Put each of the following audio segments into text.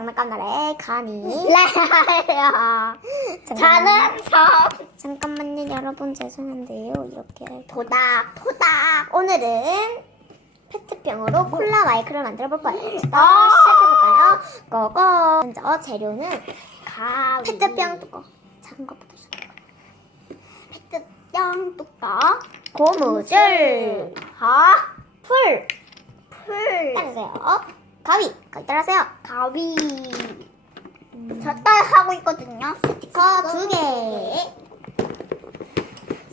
장난감 나라의 가니. 레아야. 저는 저 잠깐만요, 여러분 죄송한데요. 이렇게 도닥 도닥. 오늘은 페트병으로 콜라 마이크를 만들어 볼 거예요. 자, 시작해 볼까요? 고고. 먼저 재료는 가위. 페트병 뚜껑. 작은 것부터 시작해. 페트병 뚜껑. 고무줄. 하. 풀. 풀. 따르세요. 가위. 가위 따라세요. 가위. 저딸 하고 있거든요. 스티커 두 개.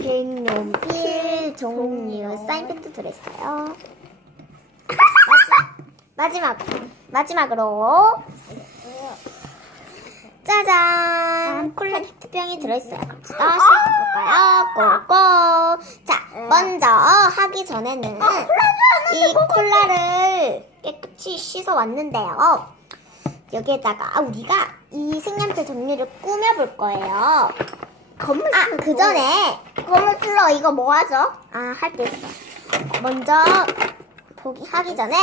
색연필 종류 사인펜도 들어있어요. 마지막 마지막으로 짜잔 콜라 페트병이 들어있어요. 그럼 다 시작해볼까요? 고고. 자 먼저 하기 전에는 이 콜라를 깨끗이 씻어 왔는데요. 여기에다가 우리가 이 색연필 종류를 꾸며볼 거예요. 검은 아, 그 전에 검은 슬러 이거 뭐 하죠? 아, 할 게 있어. 먼저 보기 하기 전에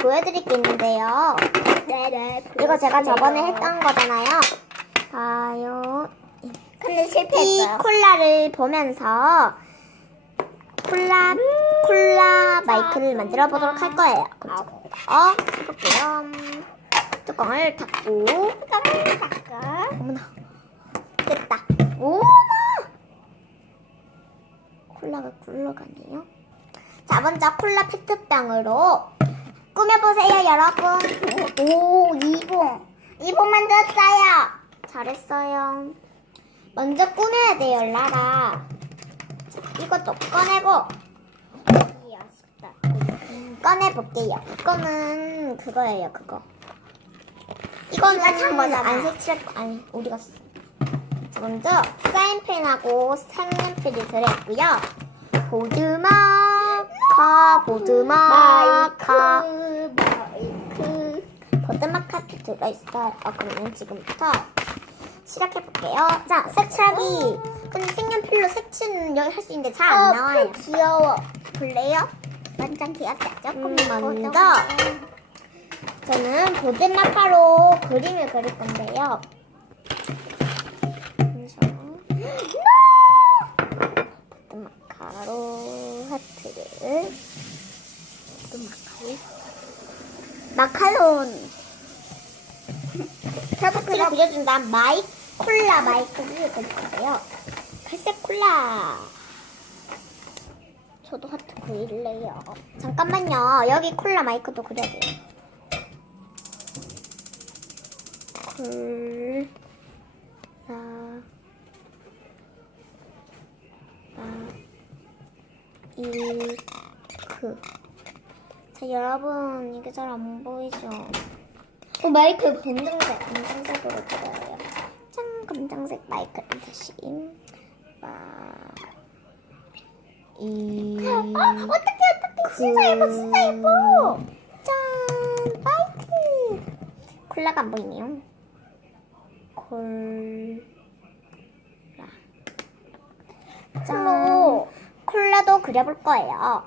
보여드릴 게 있는데요. 네네. 이거 제가 저번에 했던 거잖아요. 봐요. 근데 이 실패했어요. 콜라를 보면서 콜라 콜라 마이크를 만들어 보도록 할 거예요. 어, 해볼게요. 뚜껑을 닫고 뚜껑을 닦아. 어머나 됐다. 오마 콜라가 굴러가네요. 자 먼저 콜라 페트병으로 꾸며보세요 여러분. 오, 이봉. 이봉 만들었어요. 잘했어요. 먼저 꾸며야 돼요 라라. 자, 이것도 꺼내고. 꺼내볼게요. 이거는 그거예요 그거. 이거는 이거 찬 거잖아. 안 색칠할 거 아니 우리가 쓰- 자, 먼저 사인펜하고 색연필이 들어있고요. 보드마 카 보드마 카 마이크, 마이크. 보드마카도 들어있어요. 어, 그러면 지금부터 시작해볼게요. 자 색칠하기. 근데 색연필로 색칠은 여기 할 수 있는데 잘안 어, 나와요. 풀 귀여워. 볼래요? 완전 귀엽다. 조금 음, 먼저. 저는 보드마카로 그림을 그릴 건데요. 보드마카로 하트를 보드마카를 마카론. 하트를 그려준 다음 마이 콜라 마이크를 그릴 건데요. 갈색 콜라. 저도 하트 그릴래요. 잠깐만요. 여기 콜라 마이크도 그려야 돼요. 콜라 마이크. 자, 여러분 이게 잘 안 보이죠? 어, 마이크 검정색. 검정색으로 그려요. 짠, 검정색 마이크를 다시 마. 이. 아, 어떡해, 어떡해. 진짜 예뻐, 진짜 예뻐. 짠! 마이크! 콜라가 안 보이네요. 콜라. 짠! 콜라. 콜라도 그려볼 거예요.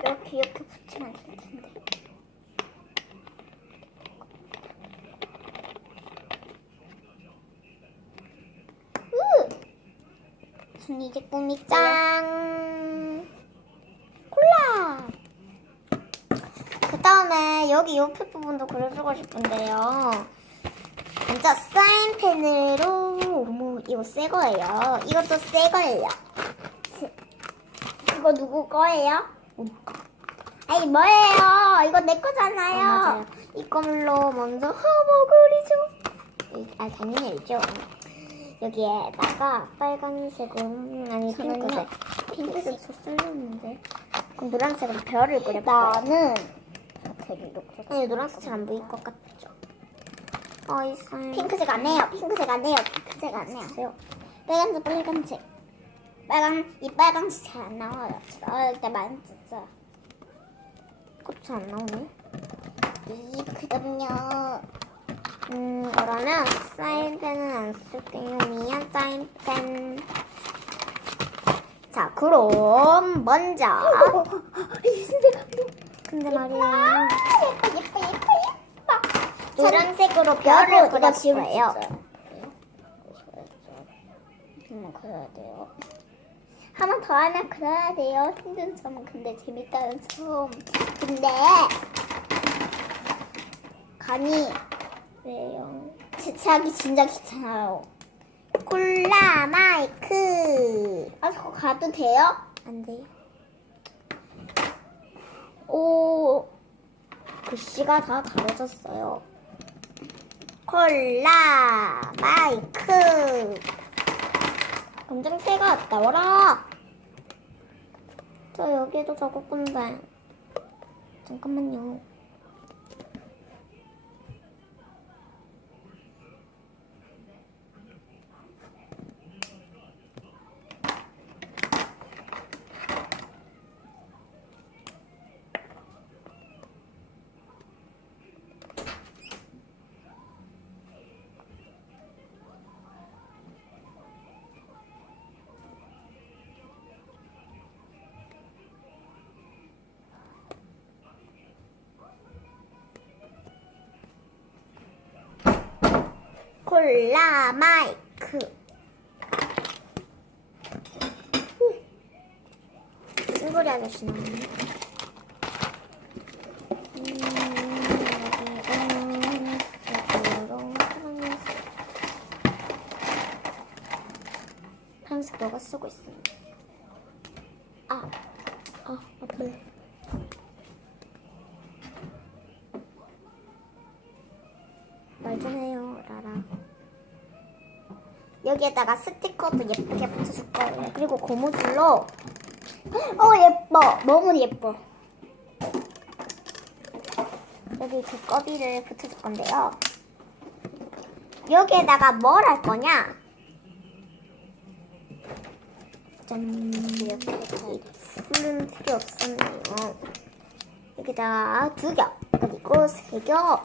이렇게, 이렇게 붙이면 될 이제 꿈이 짱. 짠! 콜라! 그 다음에 여기 옆에 부분도 그려주고 싶은데요. 먼저 사인펜으로, 어머, 이거 새 거예요. 이것도 새 거예요. 이거 누구 거예요? 아니, 뭐예요? 이거 내 어, 거잖아요. 맞아요. 이걸로 먼저 허버 그리죠. 이- 아 당연히 알죠. 여기에다가 빨간색은 아니 저는요. 핑크색. 핑크색 저 쓸렸는데. 그럼 노란색으로 별을 그려볼까요? 나는. 아니 노란색 잘 안 보일 것 같죠. 어이 사 핑크색 안 해요. 핑크색 안 해요. 핑크색 안 해요. 빨간색 빨간색. 빨간 이 빨간색 잘 안 나와요. 어릴 때 많이 썼어요. 그것도 잘 안 나오네. 이 그럼요. 음 그러면 사인펜은 안 쓸게요. 미안 사인펜. 자 그럼 먼저 말이에요. 아, 예뻐 예뻐 예뻐 예뻐. 노란색으로 별을 지금 거예요. 한번 그려야 돼요. 한번더 하나 그려야 돼요. 힘든 점은 근데 재밌다는 점. 근데 간이 제작이 진짜 귀찮아요. 콜라 마이크. 아, 저 가도 돼요? 안 돼요. 오, 글씨가 다 가려졌어요. 콜라 마이크. 검정새가 나와라. 저 여기도 적을 건데. 잠깐만요. 콜라 마이크. 싱거리 아저씨 나오네. 음, 파란색 너가 쓰고 있습니다. 아, 아, 아파 여기에다가 스티커도 예쁘게 붙여줄 거예요. 그리고 고무줄로 어 예뻐. 너무 예뻐. 여기 두꺼비를 붙여줄 건데요. 여기에다가 뭘 할 거냐? 짠. 이렇게 풀은 필요 없었네요. 여기다가 두 겹, 그리고 세 겹.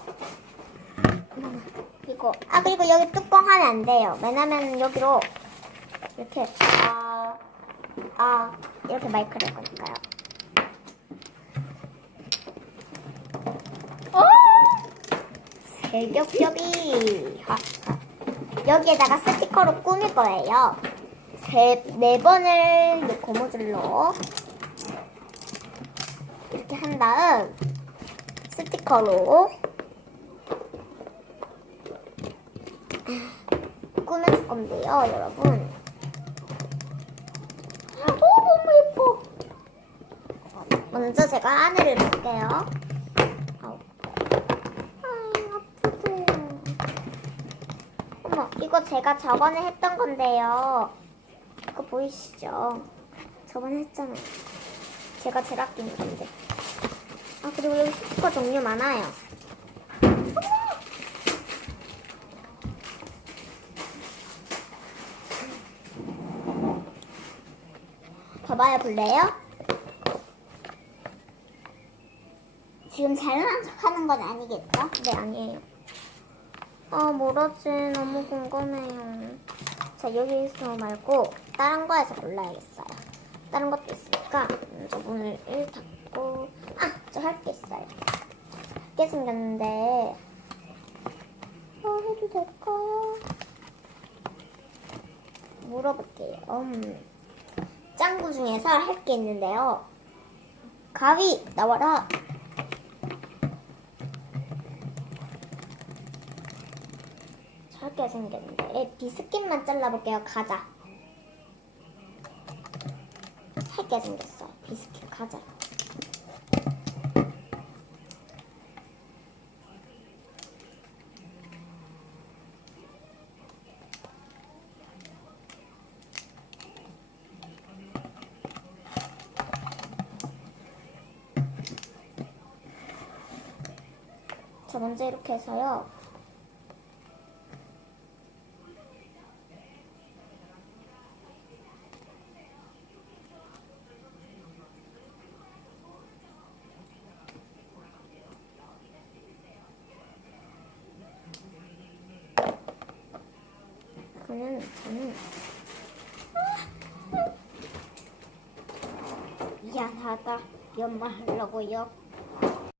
그리고, 아, 그리고 여기 뚜껑 하면 안 돼요. 왜냐면 여기로 이렇게, 아, 아, 이렇게 마이크를 할 거니까요. 어? 대겹겹이 여기에다가 스티커로 꾸밀 거예요. 세, 네 번을 이 고무줄로 이렇게 한 다음 스티커로 꾸며줄 건데요, 여러분. 어 너무 예뻐. 먼저 제가 하늘을 볼게요. 어머, 이거 제가 저번에 했던 건데요. 이거 보이시죠? 저번에 했잖아요. 제가 아끼는 건데. 아, 그리고 여기 스티커 종류 많아요. 봐봐요, 볼래요? 지금 잘난 척 하는 건 아니겠죠? 네, 아니에요. 아, 뭐라지? 너무 궁금해요. 자, 여기 있어 말고 다른 거에서 골라야겠어요. 다른 것도 있으니까 먼저 문을 일 닫고 아, 저 할 게 있어요. 할게 생겼는데 어, 해도 될까요? 물어볼게요. 음, 짱구 중에서 할 게 있는데요. 가위 나와라. 작게 생겼는데 비스킷만 잘라볼게요 과자 살게 생겼어요 비스킷 과자 자 먼저 이렇게 해서요 저는 미안하다. 연말하려고요.